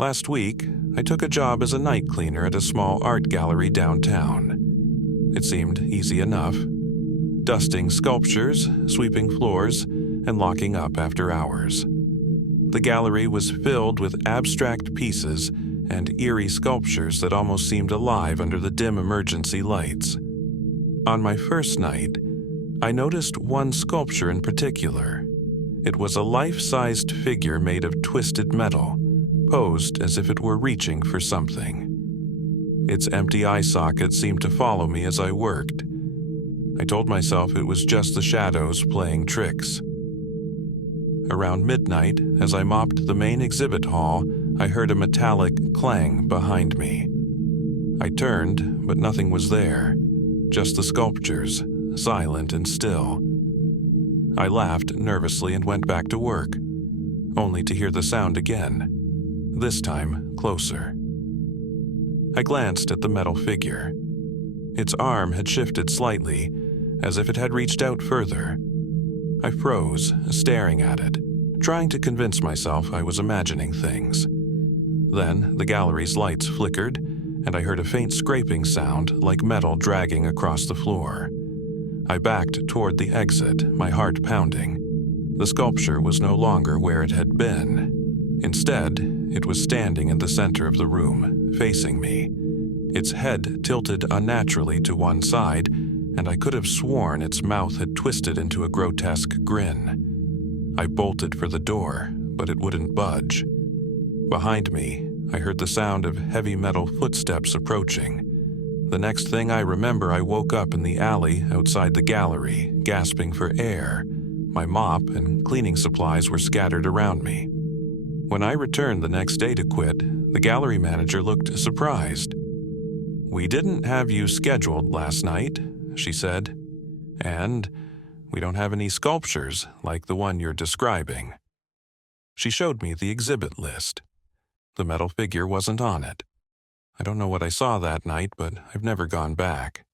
Last week, I took a job as a night cleaner at a small art gallery downtown. It seemed easy enough. Dusting sculptures, sweeping floors, and locking up after hours. The gallery was filled with abstract pieces and eerie sculptures that almost seemed alive under the dim emergency lights. On my first night, I noticed one sculpture in particular. It was a life-sized figure made of twisted metal, posed as if it were reaching for something. Its empty eye socket seemed to follow me as I worked. I told myself it was just the shadows playing tricks. Around midnight, as I mopped the main exhibit hall, I heard a metallic clang behind me. I turned, but nothing was there, just the sculptures, silent and still. I laughed nervously and went back to work, only to hear the sound again, this time closer. I glanced at the metal figure. Its arm had shifted slightly, as if it had reached out further. I froze, staring at it, trying to convince myself I was imagining things. Then the gallery's lights flickered, and I heard a faint scraping sound like metal dragging across the floor. I backed toward the exit, my heart pounding. The sculpture was no longer where it had been. Instead, it was standing in the center of the room, facing me. Its head tilted unnaturally to one side, and I could have sworn its mouth had twisted into a grotesque grin. I bolted for the door, but it wouldn't budge. Behind me, I heard the sound of heavy metal footsteps approaching. The next thing I remember, I woke up in the alley outside the gallery, gasping for air. My mop and cleaning supplies were scattered around me. When I returned the next day to quit, the gallery manager looked surprised. "We didn't have you scheduled last night," she said, "and we don't have any sculptures like the one you're describing." She showed me the exhibit list. The metal figure wasn't on it. I don't know what I saw that night, but I've never gone back.